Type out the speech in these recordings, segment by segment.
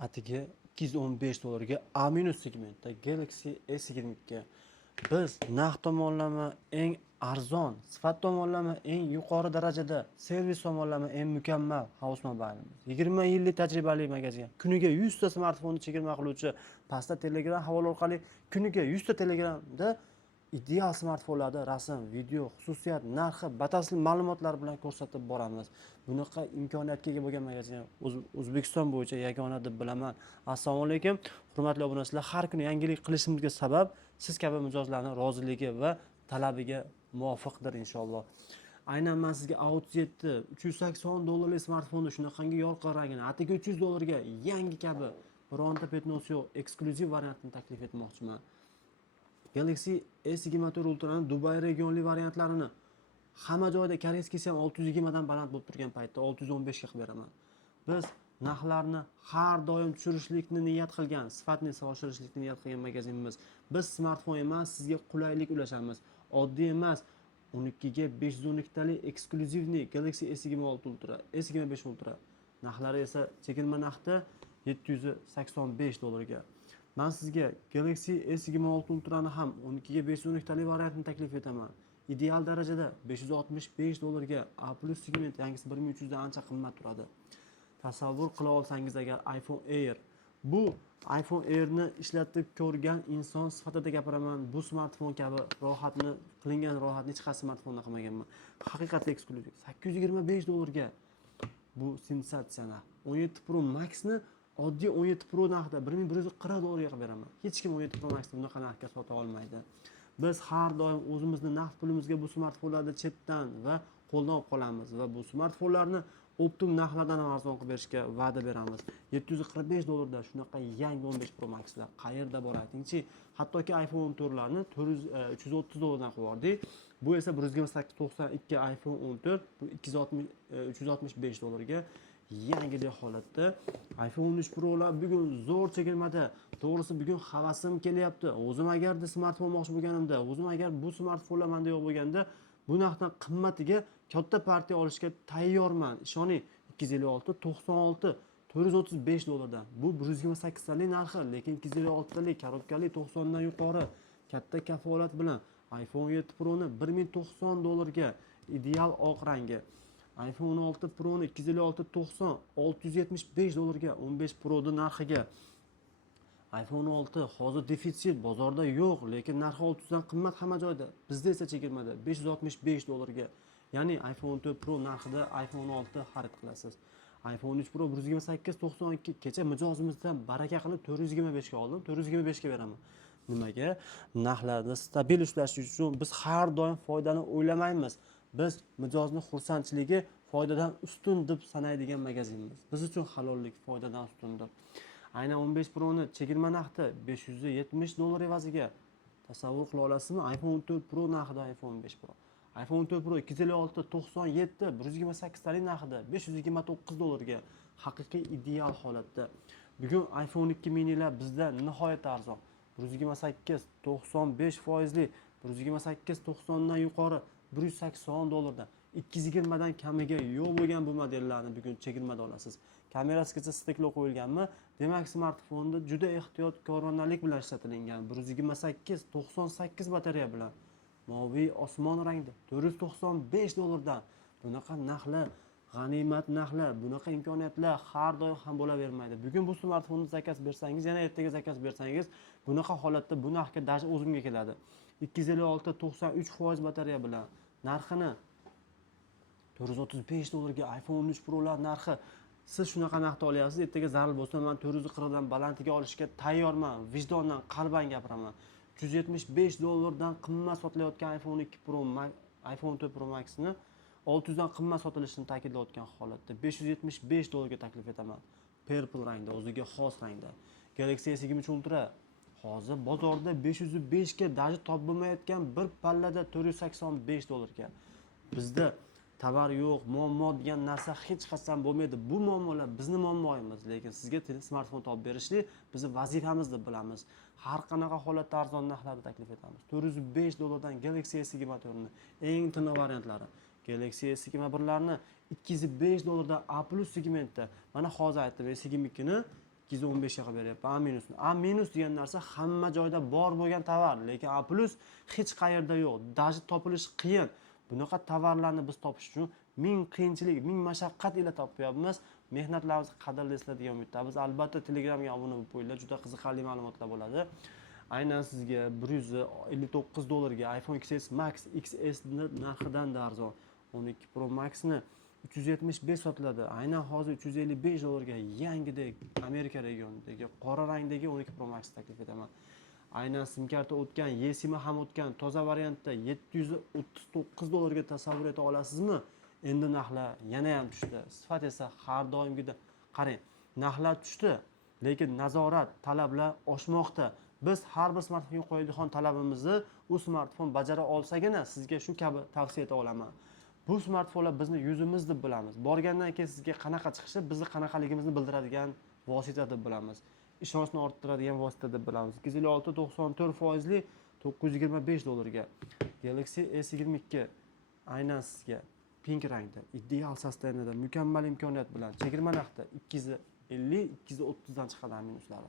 Atigi 215 dollarga A- segmentda Galaxy S22 biz narx tomonlama eng arzon, sifat tomonlama eng yuqori darajada, servis tomonlama eng mukammal House Mobile'miz. 20 yillik tajribali magazin. Kuniga 100 ta smartfonni chegirma qiluvchi pastda Telegram havola orqali kuniga 100 ta Telegramda ideal smartfonlarda rasm, video, xususiyat, narxi, batafsil ma'lumotlar bilan ko'rsatib boramiz. Bunaqa imkoniyatga ega bo'lgan magazin O'zbekiston bo'yicha yagona deb bilaman. Assalomu alaykum, hurmatli obunachilar. Har kuni yangilik qilishimizga sabab siz kabi mijozlarning roziligi va talabiga muvofiqdir inshaalloh. Aynan men sizga A37 380 dollarlik smartfonni shunaqangi yorqin rangini, atigi 300 dollarga yangi kabi bironta petnosi yo'q eksklyuziv variantini taklif etmoqchiman. Galaxy S24 Ultra'ning Dubay regionli variantlarini hamma joyda koreyskisi ham 620 dan baland bo'lib turgan paytda 615 ga qilib beraman. Biz narxlarni har doim tushirishlikni niyat qilgan, sifatni oshirishlikni niyat qilgan magazinimiz. Biz smartfon emas, sizga qulaylik ulashamiz. Oddiy emas, 12 ga 512 talik eksklyuzivni Galaxy S26 Ultra, S25 Ultra. Narxlari esa chegirma narxda 785 dollarga. Men sizga Galaxy S26 Ultra'ni ham 12 ga 512 talik variantini taklif etaman. Ideal darajada 565 dollarga A+ segment, yangisi 1300 dan ancha qimmat turadi. Tasavvur qila olsangiz agar iPhone Air, bu iPhone Airni ishlatib ko'rgan inson sifatida gapiraman. Bu smartfon kabi rohatni qilingan rohatni hech qaysi smartfonda qilmaganman. Haqiqatda eksklyuziv 825 dollarga bu sensatsiya. 17 Pro Max'ni oddiy 17 Pro narxida 1140 dollarga qilib beraman. Hech kim 17 Pro Max'ni bunaqa narxga sota olmaydi. Biz har doim o'zimizni naqd pulimizga bu smartfonlarni chetdan va qo'ldan olib qolamiz va bu smartfonlarni optim narxlardan ham arzon qilib berishga va'da beramiz. 745 dollarda shunaqa yangi 15 Pro Max'lar qayerda bor aytingchi? Hattoki iPhone 14larni 330 dollardan qilib yubordik. Bu esa 12892 iPhone 14, bu 365 dollarga yangilik holatda. iPhone 13 Pro'lar bugun zo'r chegirmada. To'g'risi bugun havasim kelyapti. O'zim agarda smartfon olmoqchi bo'lganimda, o'zim agar bu smartfonlar menda yo'q bo'lganda, bu narxdan qimmatiga katta partiya olishga tayyorman. Ishoning, 256 96 435 dollardan. Bu 128 talik narxi, lekin 256 talik korobkali 90 dan yuqori katta kafolat bilan iPhone 7 Pro'ni 1090 dollarga ideal oq rangi, iPhone 16 Pro'ni 256 90 675 dollarga 15 Pro'ning narxiga. iPhone 6 hozir defitsit, bozorda yo'q, lekin narxi 600 dan qimmat hamma joyda. Bizda esa chegirmada 565 dollarga. Ya'ni iPhone 14 Pro narxida iPhone 6 xarid qilasiz. iPhone 13 Pro 128 92 kecha mijozimizdan baraka qilib 425 ga oldim, 425 ga beraman. Nimaga? Narxlarni stabil ushlash uchun biz har doim foydani o'ylamaymiz. Biz mijozni xursandchiligi foydadan ustun deb sanaydigan magazinimiz. Biz uchun halollik foydadan ustundir. Aynan 15 Pro'ni chegirma narxda 570 dollar evaziga tasavvur qila olasizmi? iPhone 14 Pro narxida iPhone 15 Pro. iPhone 14 Pro 256 97 128 talik narxida 529 dollarga haqiqiy ideal holatda. Bugun iPhone 2 minilar bizda nihoyat arzon. 128 95%li, 128 90 dan yuqori 180 dollardan. 220 dan kamiga yo'q bo'lgan bu modellarni bugun chegirmada olasiz. Kamerasigacha stiklo qo'yilganmi? Demak, smartfonda juda ehtiyotkorlik bilan ishlatilgan. 128 98 batareya bilan moviy osmon rangda 495 dollardan. Bunaqa narxlar, g'animat narxlar, bunaqa imkoniyatlar har doim ham bo'lavermaydi. Bugun bu smartfonni zakaz bersangiz, yana ertaga zakaz bersangiz, bunaqa holatda bu narxga даже o'zimga keladi. 256 93% batareya bilan narxini 435 dollarga iPhone 13 Pro'lar narxi. Siz shunaqa narxda olyapsiz, ertaga zarur bo'lsa men 440 dan balandga olishga tayyorman. Vijdondan, qalban gapiraman. 375 dollardan qimmat sotilayotgan iPhone 2 Pro, iPhone 14 Pro Max'ni 600 dan qimmat sotilishini ta'kidlayotgan holatda 575 dollarga taklif etaman. Purple rangda, o'ziga xos rangda. Galaxy S23 Ultra hozir bozorda 505 ga даже top bo'lmayotgan bir pallada 485 dollarga. Bizda tovar yo'q, muammo degan narsa hech qachon bo'lmaydi. Bu muammolar bizning muammoyimiz, lekin sizga smartfon topib berishlik bizning vazifamiz deb bilamiz. Har qanaqa holatda arzon narxlarda taklif etamiz. 405 dollardan Galaxy S24 ni eng tiniq variantlari, Galaxy S21larni 205 dollardan A+ segmentda. Mana hozir aytdim, S22 ni 215 ga qilib beryapman. A minusni. A minus degan narsa hamma joyda bor bo'lgan tovar, lekin A plus hech qayerda yo'q. Даже topilishi qiyin. Bunaqa tovarlarni biz topish uchun ming qiyinchilik, ming mashaqqat ila topyapmiz. Mehnatlarimizni qadrlaysizlar degan umiddamiz. Albatta Telegramga obuna bo'lib qo'yinglar, juda qiziqarli ma'lumotlar bo'ladi. Aynan sizga 159 dollarga iPhone XS Max XS narxidan arzon 12 Pro Max ni 375 sotiladi. Aynan hozir 355 dollarga yangidek Amerika regionidagi qora rangdagi 12 Pro Max taklif etaman. Aynan sim karta o'tgan, eSIM ham o'tgan toza variantda 739 dollarga tasavvur eta olasizmi? Endi narxlar yana ham tushdi. Sifat esa har doimgidek qarang. Narxlar tushdi, lekin nazorat, talablar oshmoqda. Biz har bir smartfonga qo'yadigan talabimizni u smartfon bajara olsagina sizga shu kabi tavsiya eta olaman. Bu smartfonlar bizni yuzimiz deb bilamiz. Borgandan keyin sizga qanaqa chiqishi bizni qanaqaligimizni bildiradigan vosita deb bilamiz. Ishonchni orttiradigan vosita deb bilamiz. 256-94% 925 dollarga Galaxy S22 aynan sizga pink rangda, ideal sostavda, mukammal imkoniyat bilan chegirma narxda 250-230 dan chiqadi minuslari.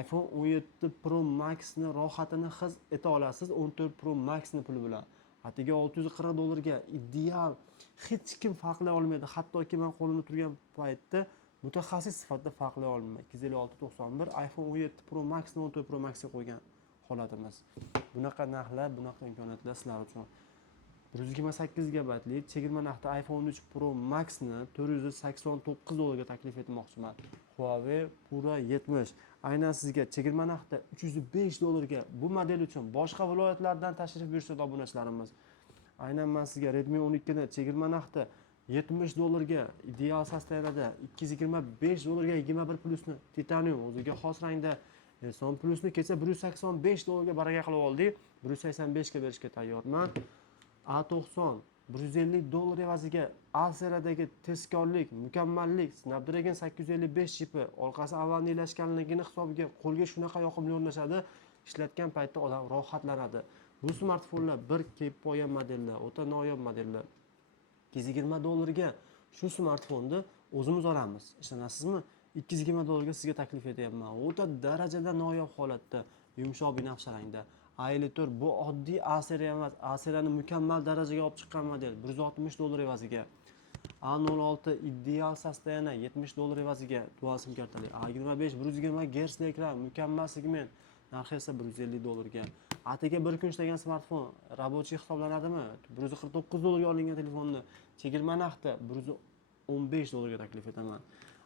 iPhone 17 Pro Max ni rohatini his eta olasiz 14 Pro Max ni puli bilan. Atiga 640 dollarga ideal, hech kim farqlay olmaydi. Hattoki men qo'limda turgan paytda mutaxassis sifatida farqlay olmayman. 256-91 iPhone 17 Pro Max ni 14 Pro Max ga qo'ygan holatimiz. Bunaqa narxlar, bunaqa imkoniyatlar sizlar uchun. 128 GB chegirma narxda iPhone 13 Pro Max ni 489 dollarga taklif etmoqchiman. Huawei Pura 70 aynan sizga chegirma narxda 305 dollarga bu model uchun boshqa viloyatlardan tashrif buyursa obunachilarimiz. Aynan men sizga Redmi 12 ni chegirma narxda 70 dollarga ideal sostavda 225 dollarga 21 plusni titanium o'ziga xos rangda son plusni kecha 185 dollarga baraka qilib oldik. 185 ga berishga tayyorman. A90 150 dollar evaziga Acera'dagi tezkorlik, mukammallik, Snapdragon 855 chipi, orqasi avandiylashganligini hisobiga qo'lga shunaqa yoqimli o'rnashadi, ishlatgan paytda odam rohatlanadi. Bu smartfonlar bir kepoya modellar, o'ta noyob modellar. 220 dollarga shu smartfonni o'zimiz olamiz. Ishonasizmi? 220 dollarga sizga taklif etyapman. O'ta darajada noyob holatda, yumshoq binafsha rangda. A54 bu oddiy Acer emas, Acer'ni mukammal darajaga olib chiqqan model 160 dollar evaziga. A06 ideal sostavda 70 dollar evaziga dual sim kartali. A25 120 Hz ekran, mukammal segment, narxi esa 150 dollarga. Atiga bir kun ishlagan smartfon rabochiy hisoblanadimi? 149 dollarga olingan telefonni chegirma narxda 115 dollarga taklif etaman.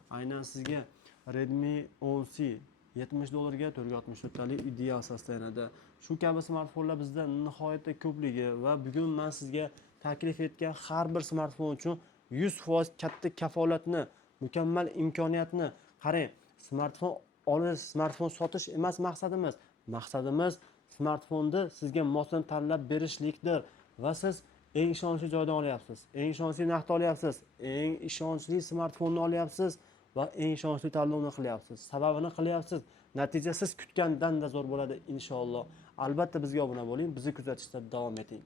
Aynan sizga Redmi 10C 70 dollarga 464 talik ideal sostavda. Shu kabi smartfonlar bizda nihoyatda ko'pligi va bugun men sizga taklif etgan har bir smartfon uchun 100% katta kafolatni, mukammal imkoniyatni qarang. Smartfon olish, smartfon sotish emas maqsadimiz. Maqsadimiz smartfonni sizga mosini tanlab berishlikdir va siz eng ishonchli joydan olyapsiz. Eng ishonchli narxda olyapsiz. Eng ishonchli smartfonni olyapsiz va eng ishonchli tanlovni qilyapsiz. Sababini qilyapsiz. Natija siz kutgandan da zo'r bo'ladi inshaalloh. Albatta bizga obuna bo'ling, bizni kuzatishda davom eting.